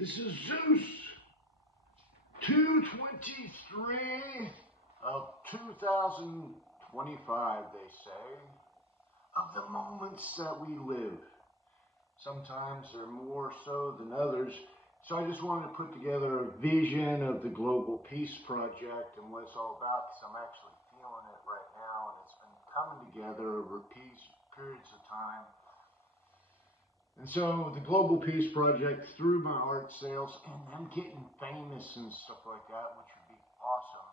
This is Zeus 223 of 2025, they say, of the moments that we live. Sometimes they're more so than others. So I just wanted to put together a vision of the Global Peace Project and what it's all about, because I'm actually feeling it right now, and it's been coming together over periods of time. And so the Global Peace Project, through my art sales, and I'm getting famous and stuff like that, which would be awesome.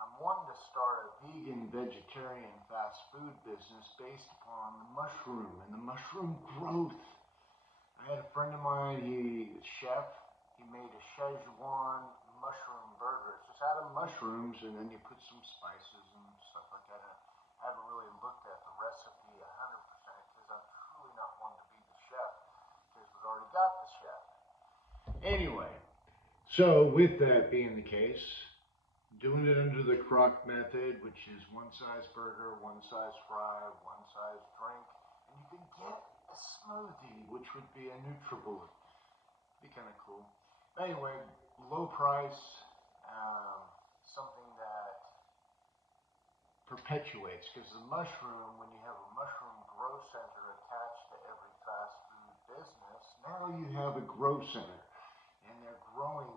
I'm wanting to start a vegan, vegetarian fast food business based upon the mushroom and the mushroom growth. I had a friend of mine, he's a chef. He made a Szechuan mushroom burger. It's just out of mushrooms, and then you put some spices and stuff like that. And I haven't really looked at the recipe 100% because I'm truly not one to be the chef because we've already got the chef. Anyway, so with that being the case, doing it under the crock method, which is one size burger, one size fry, one size drink, and you can get a smoothie, which would be a NutriBullet. Be kind of cool. Anyway, low price, something that perpetuates, because the mushroom, when you have a mushroom grow center attached to every fast food business, now you have a grow center, and they're growing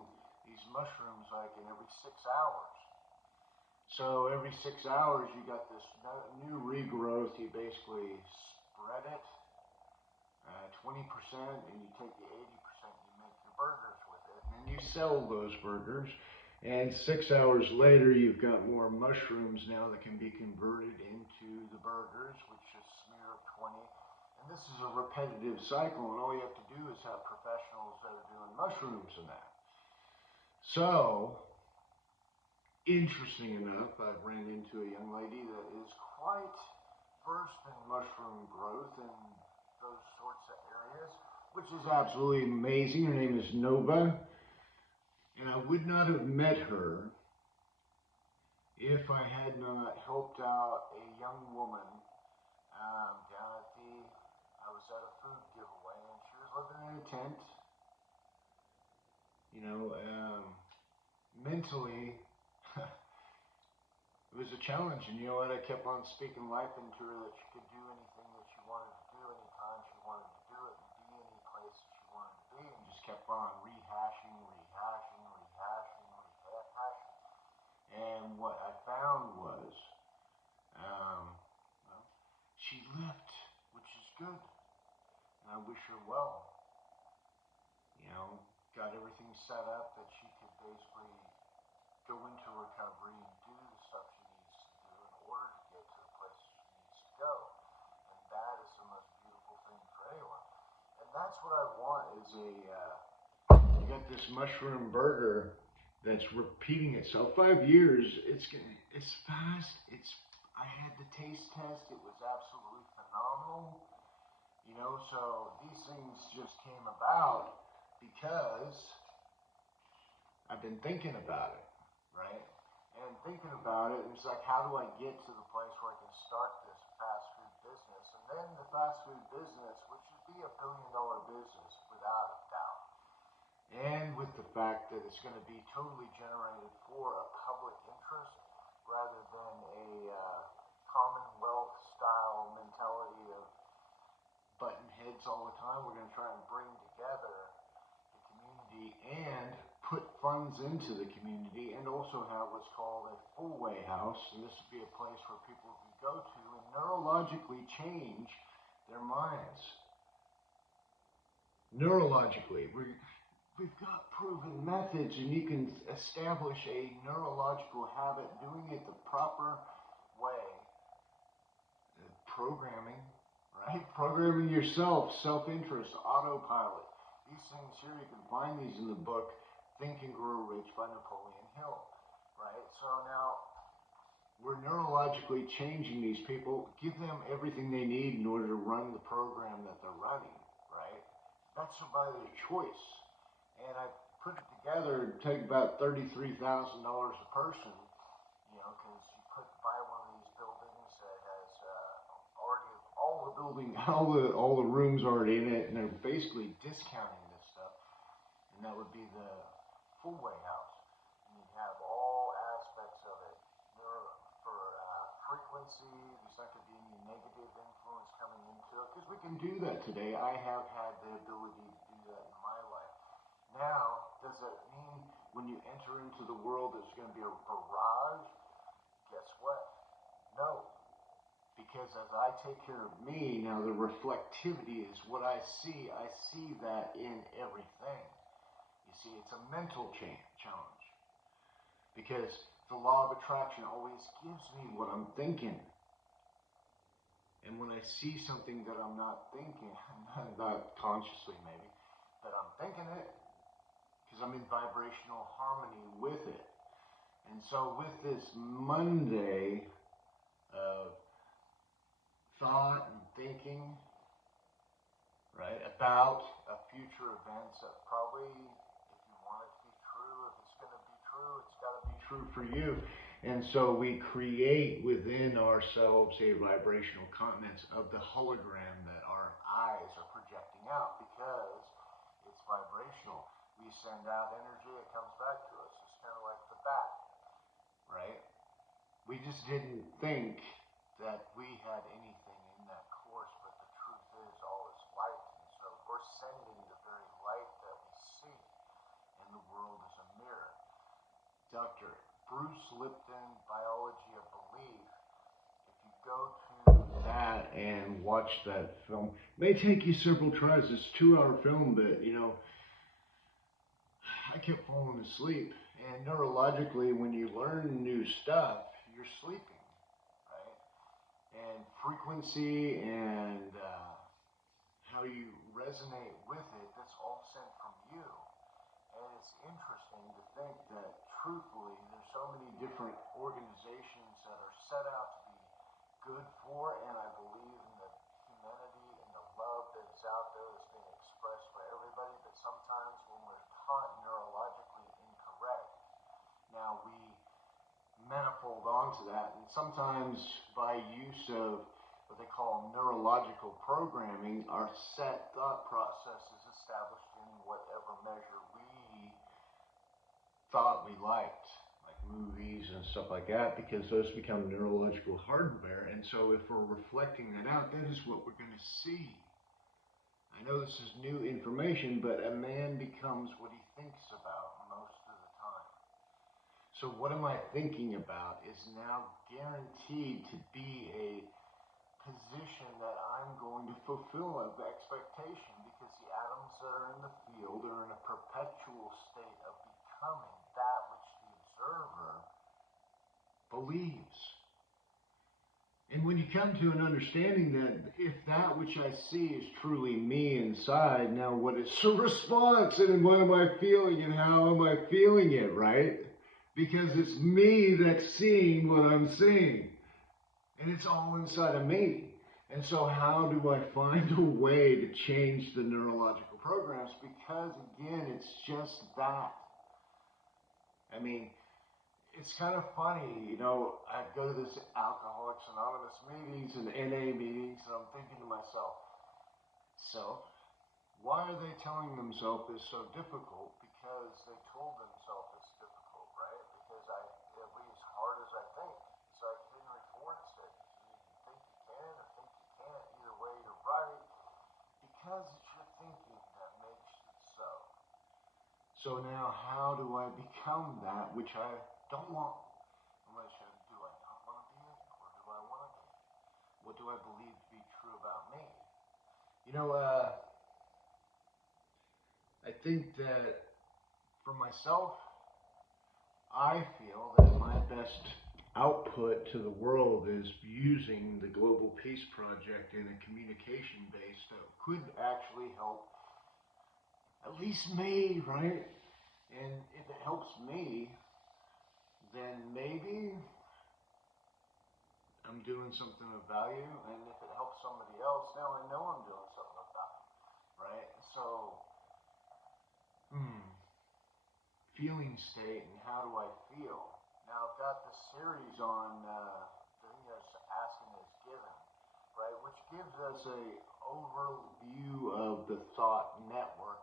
these mushrooms like in every 6 hours. So every 6 hours you got this new regrowth. You basically spread it 20%, and you take the 80%, you make your burgers with it, and then you sell those burgers. And 6 hours later, you've got more mushrooms now that can be converted into the burgers, which is smear of 20. And this is a repetitive cycle, and all you have to do is have professionals that are doing mushrooms and that. So, interesting enough, I've ran into a young lady that is quite versed in mushroom growth and those sorts of areas, which is absolutely amazing. Her name is Nova, and I would not have met her if I had not helped out a young woman down at I was at a food giveaway, and she was living in a tent. Mentally, it was a challenge, and you know what? I kept on speaking life into her that she could do anything that she wanted to do, anytime she wanted to do it, and be any place that she wanted to be, and just kept on rehashing. And what I found was, well, she left, which is good, and I wish her well. Got everything set up that she could basically go into recovery and do the stuff she needs to do in order to get to the place she needs to go. And that is the most beautiful thing for anyone. And that's what I want is you got this mushroom burger that's repeating itself. 5 years, it's fast. I had the taste test. It was absolutely phenomenal. So these things just came about because I've been thinking about it, right? And thinking about it, and it's like, how do I get to the place where I can start this fast food business? And then the fast food business, which would be $1 billion business without a doubt. And with the fact that it's going to be totally generated for a public interest rather than a Commonwealth style mentality of button heads all the time. We're going to try and bring together the community and put funds into the community, and also have what's called a full-way house. And this would be a place where people can go to and neurologically change their minds. Neurologically, we've got proven methods, and you can establish a neurological habit doing it the proper way. Programming, right? Programming yourself, self-interest, autopilot. These things here, you can find these in the book Think and Grow Rich by Napoleon Hill, right? So now we're neurologically changing these people, give them everything they need in order to run the program that they're running, right? That's by their choice. And I put it together, it'd take about $33,000 a person, because you buy one of these buildings that has already all the rooms already in it, and they're basically discounting this stuff. And and that would be the full-way house. And you'd have all aspects of it. For frequency, there's not going to be any negative influence coming into it, because we can do that today. I have had the ability to do that in my life. Now, does that mean when you enter into the world there's going to be a barrage? Guess what? No. Because as I take care of me, now the reflectivity is what I see. I see that in everything. You see, it's a mental challenge. Because the law of attraction always gives me what I'm thinking. And when I see something that I'm not thinking, not consciously maybe, that I'm thinking it, because I'm in vibrational harmony with it. And so with this Monday of thought and thinking, right, about a future events that probably, if you want it to be true, if it's going to be true, it's got to be true for you. And so we create within ourselves a vibrational continence of the hologram that our eyes are projecting out, because it's vibrational. We send out energy, it comes back to us. It's kind of like the bat, right? We just didn't think that we had anything in that course, but the truth is all is light. And so we're sending the very light that we see, and the world is a mirror. Dr. Bruce Lipton, Biology of Belief, if you go to that and watch that film, it may take you several tries. It's a 2-hour film, but, you know, I kept falling asleep. And neurologically, when you learn new stuff, you're sleeping, right? And frequency and how you resonate with it, that's all sent from you. And it's interesting to think that, truthfully, there's so many different organizations that are set out to be good for, and I believe in the humanity and the love that is out there that's being expressed by everybody, but sometimes when we're taught neurologically incorrect, now we manifold onto that, and sometimes by use of what they call neurological programming, our set thought process is established in whatever measure we thought we liked, like movies and stuff like that, because those become neurological hardware. And so if we're reflecting that out, that is what we're going to see. I know this is new information, but a man becomes what he thinks about most of the time. So what am I thinking about is now guaranteed to be a position that I'm going to fulfill of expectation, because the atoms that are in the field are in a perpetual state of becoming that which the observer believes. And when you come to an understanding that if that which I see is truly me inside, now what is the response, and what am I feeling, and how am I feeling it, right? Because it's me that's seeing what I'm seeing. And it's all inside of me. And so how do I find a way to change the neurological programs? Because, again, it's just that. I mean, it's kind of funny, you know, I go to this Alcoholics Anonymous meetings and NA meetings, and I'm thinking to myself, so why are they telling themselves it's so difficult? Because they told themselves it's difficult, right? Because it'll be as hard as I think. It's like Henry Ford said, you think you can or think you can't, either way you're right, because it's your thinking that makes it so. So now how do I become that which I don't want? Do I not want to be it, or do I want to be it? What do I believe to be true about me? You know, I think that for myself, I feel that my best output to the world is using the Global Peace Project in a communication base that could actually help at least me, right? And if it helps me, then maybe I'm doing something of value. And if it helps somebody else, now I know I'm doing something of value, right? So, feeling state and how do I feel? Now I've got this series on asking is given, right? Which gives us a overview of the thought network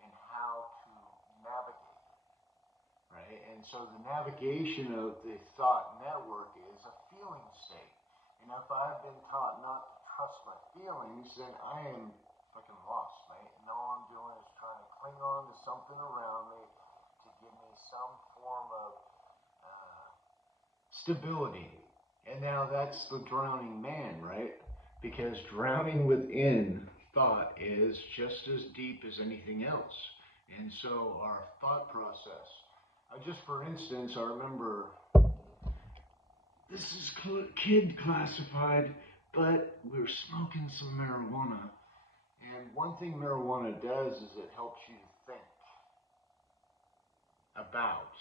and how to And so the navigation of the thought network is a feeling state. And if I've been taught not to trust my feelings, then I am fucking lost, mate. And all I'm doing is trying to cling on to something around me to give me some form of stability. And now that's the drowning man, right? Because drowning within thought is just as deep as anything else. And so our thought process. Just for instance, I remember this is kid classified, but we were smoking some marijuana. And one thing marijuana does is it helps you to think about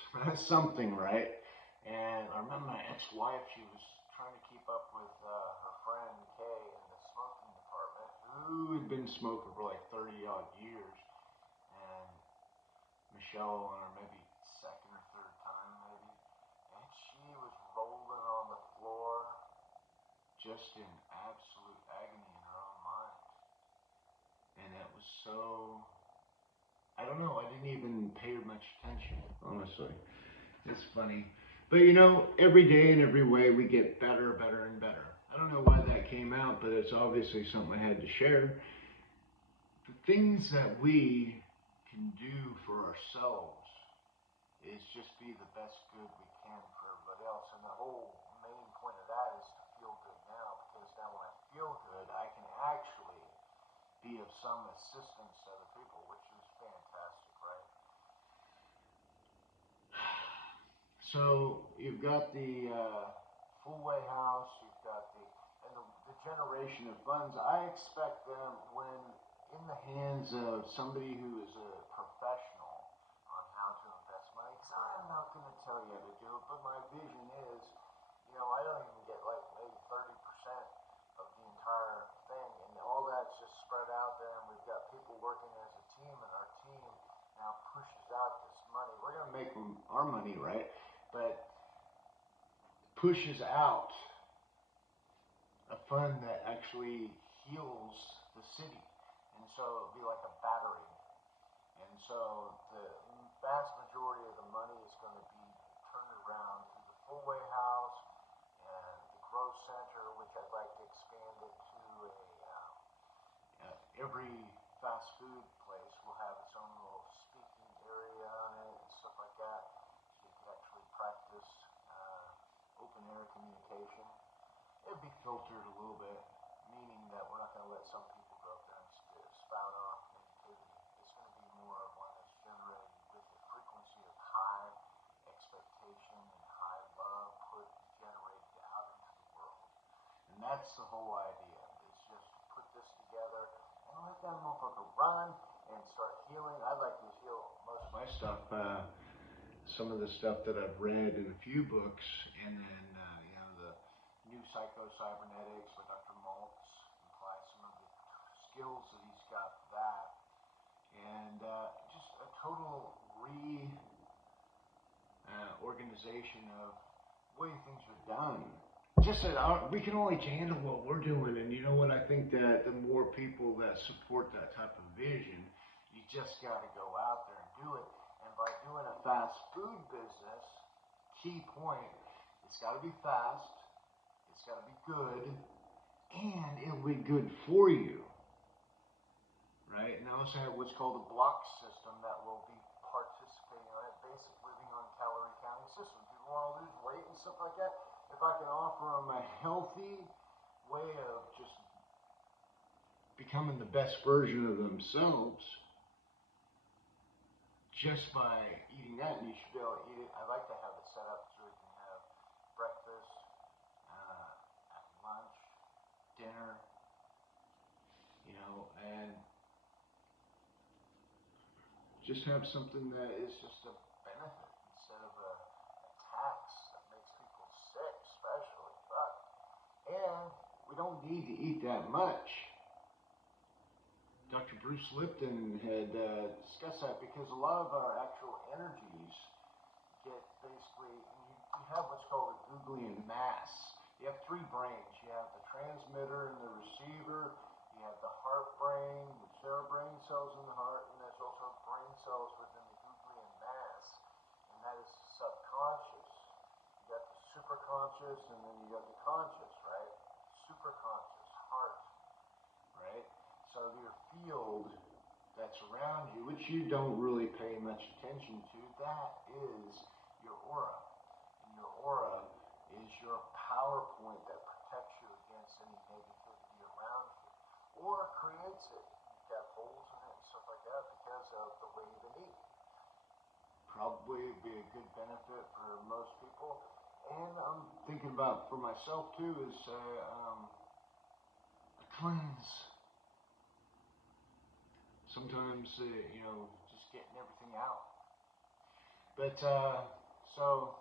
something, right? And I remember my ex-wife, she was trying to keep up with her friend Kay in the smoking department, who had been smoking for like 30 odd years. And Michelle on her maybe second or third time, maybe. And she was rolling on the floor, just in absolute agony in her own mind. And it was so, I don't know, I didn't even pay her much attention, honestly. It's funny. But you know, every day and every way we get better, better, and better. I don't know why that came out, but it's obviously something I had to share. The things that we can do for ourselves is just be the best good we can for everybody else. And the whole main point of that is to feel good now, because now when I feel good, I can actually be of some assistance to other people, which is fantastic, right? So you've got the full way house, you've got the generation of funds. I expect them, when in the hands of somebody who is a professional on how to invest money, because I'm not going to tell you how to do it, but my vision is, I don't even get like maybe 30% of the entire thing, and all that's just spread out there, and we've got people working as a team, and our team now pushes out this money. We're going to make our money, right? But pushes out a fund that actually heals the city. And so it'll be like a battery. And so the vast majority of the money is going to be turned around to the full way house and the growth center, which I'd like to expand it to every fast food place will have its own little speaking area on it and stuff like that. So you can actually practice open air communication. It'd be filtered a little bit, meaning that we're not going to let some people go up there and spout off negativity. It's going to be more of one that's generated with the frequency of high expectation and high love generated out into the world. And that's the whole idea, is just to put this together and let that motherfucker run and start healing. I'd like to heal most of my stuff, some of the stuff that I've read in a few books, and then the new psycho-cybernetics with Dr. Maltz, apply some of the skills that he's got for that, and just a total organization of the way things are done. Just that we can only handle what we're doing, and you know what? I think that the more people that support that type of vision, you just got to go out there and do it. And by doing a fast food business, key point, it's got to be fast, it's got to be good, and it'll be good for you, right? And I also have what's called a block system that will be participating in that basic living on calorie counting system. People want to lose weight and stuff like that. If I can offer them a healthy way of just becoming the best version of themselves, just by eating that, and you should be able to eat it. I like to have it set up so we can have breakfast, at lunch, dinner, and just have something that is just a benefit instead of a tax that makes people sick, especially. But, and we don't need to eat that much. Dr. Bruce Lipton had discussed that, because a lot of our actual energies get basically, you have what's called a Googlean mass. You have three brains. You have the transmitter and the receiver. You have the heart brain, which there are brain cells in the heart, and there's also brain cells within the Googlean mass, and that is the superconscious, and then you got the conscious, right? Superconscious, heart, right? So your field that's around you, which you don't really pay much attention to, that is your aura. And your aura is your power point that protects you against any negativity around you, or creates it. You've got holes in it and stuff like that because of the way you eat. Probably be a good benefit for most people. And I'm thinking about for myself too is a cleanse. Sometimes, just getting everything out. But, so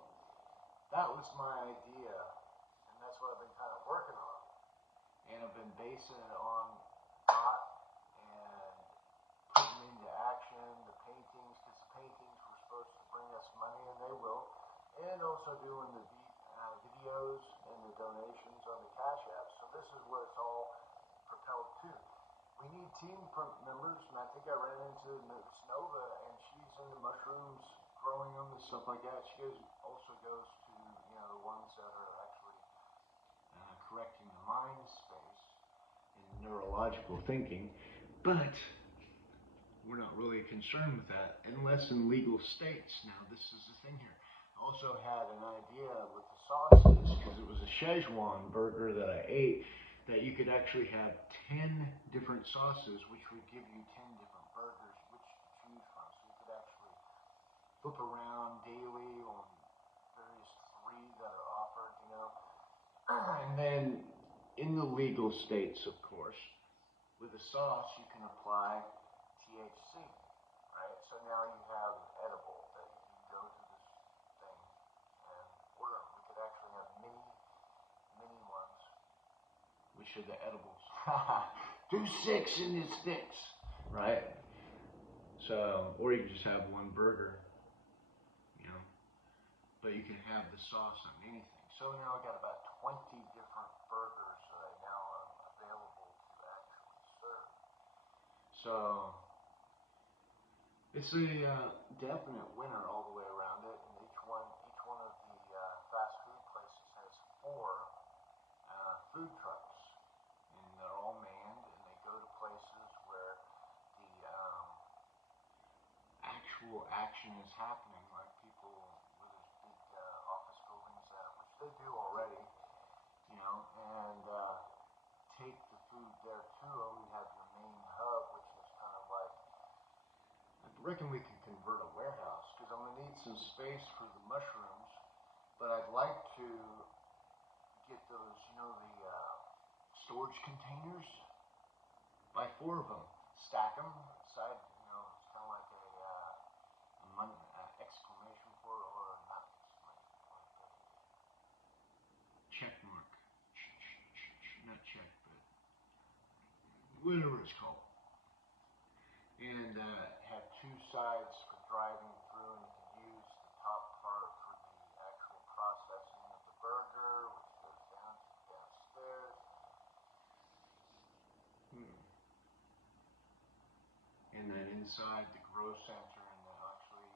that was my idea, and that's what I've been kind of working on. And I've been basing it on thought and putting into action the paintings, because the paintings were supposed to bring us money, and they will. And also doing the videos and the donations on the Cash App. So this is what it's all propelled to. We need team members, and I think I ran into Miss Nova, and she's into mushrooms, growing them and stuff like that. She also goes to, the ones that are actually correcting the mind space in neurological thinking. But we're not really concerned with that unless in legal states. Now, this is the thing here. I also had an idea with the sauces, because it was a Szechuan burger that I ate, that you could actually have 10 different sauces, which would give you 10 different burgers, which to choose from. So you could actually flip around daily on various 3 that are offered, And then in the legal states, of course, with the sauce, you can apply THC, right? So now you have edible that you can go to this thing and order them. We could actually have mini ones, which are the edibles. Do 6 in the sticks, right? So, or you can just have one burger, but you can have the sauce on anything. So now I got about 20 different burgers that I now am available to actually serve. So it's a definite winner all the way around it, and each one of the fast food places has 4 food trucks, and they're all manned, and they go to places where the actual action is happening, like people where there's big office buildings, which they do already, and take the food there to them. You have your main hub, which is kind of like, I reckon we could convert a warehouse, because I'm going to need some space for the mushrooms, but I'd like to get those, the storage containers, buy 4 of them, stack them side, it's kind of like a exclamation point, or not exclamation point, but check mark, not check, but whatever it's called, and have 2 sides for driving through, and you can use the top part for the actual processing of the burger, which goes down to downstairs. And then inside the grow center, and then actually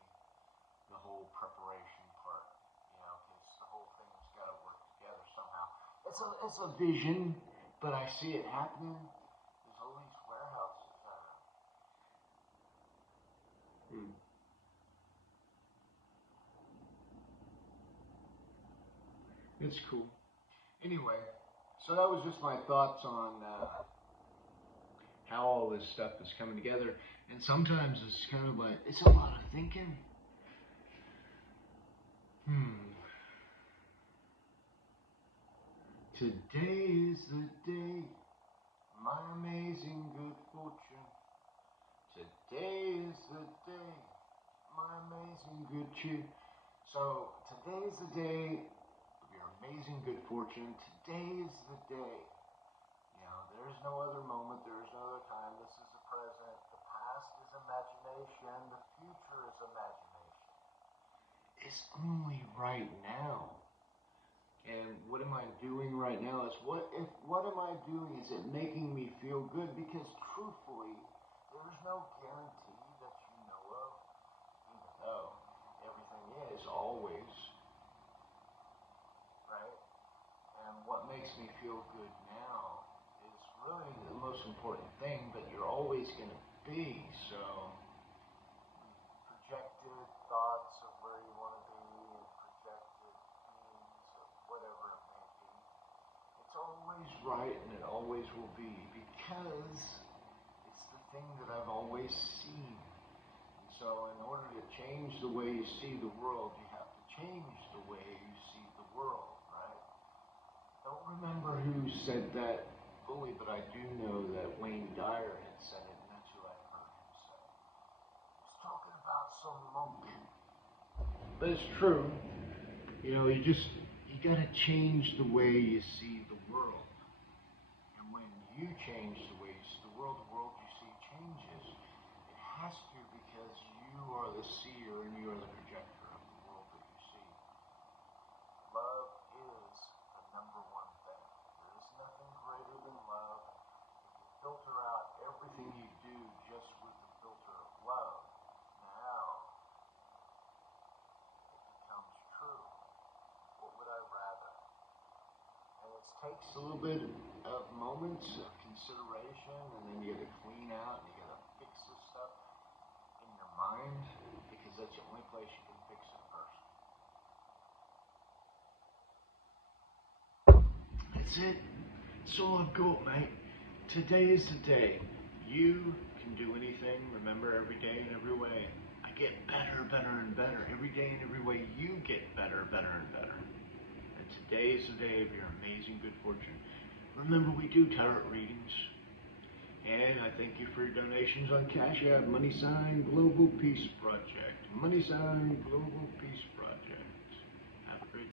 the whole preparation part, because the whole thing's got to work together somehow. It's a vision, but I see it happening. There's all these warehouses around. It's cool. Anyway, so that was just my thoughts on how all this stuff is coming together. And sometimes it's kind of like, it's a lot of thinking. Today is the day, my amazing good fortune. Today is the day, my amazing good cheer. So today is the day of your amazing good fortune. Today is the day. There is no other moment. There is no other time. This is the present. The past is imagination. The future is imagination. It's only right now. And what am I doing right now is what am I doing? Is it making me feel good? Because truthfully, there is no guarantee that you know of, even though everything is always, right? makes me feel good now is really the most important thing, but you're always going to be. So, projected thoughts of where you want to be and projected beings of whatever it may be, it's always right and it always will be because it's the thing that I've always seen. And so, in order to change the way you see the world, you have to change the way you see the world, right? Don't remember who said that fully, but I do know that Wayne Dyer had said it, and that's who I heard him say. He was talking about some monk. But it's true. You know, you gotta change the way you see the world. And when you change the way you see the world you see changes. It has to because you are the seer and you are the projector of the world that you see. Love is the number one thing. There is nothing greater than love. If you filter out everything you do just with the filter of love, now it becomes true. What would I rather? And it takes a little bit of moments of consideration, and then you gotta clean out and you gotta fix this stuff in your mind, because that's the only place you can fix it first. That's it. That's all I've got, mate. Today is the day. You can do anything. Remember, every day and every way. I get better, better, and better. Every day and every way, you get better, better, and better. And today is the day of your amazing good fortune. Remember, we do tarot readings. And I thank you for your donations on Cash App, #Global Peace Project. #Global Peace Project.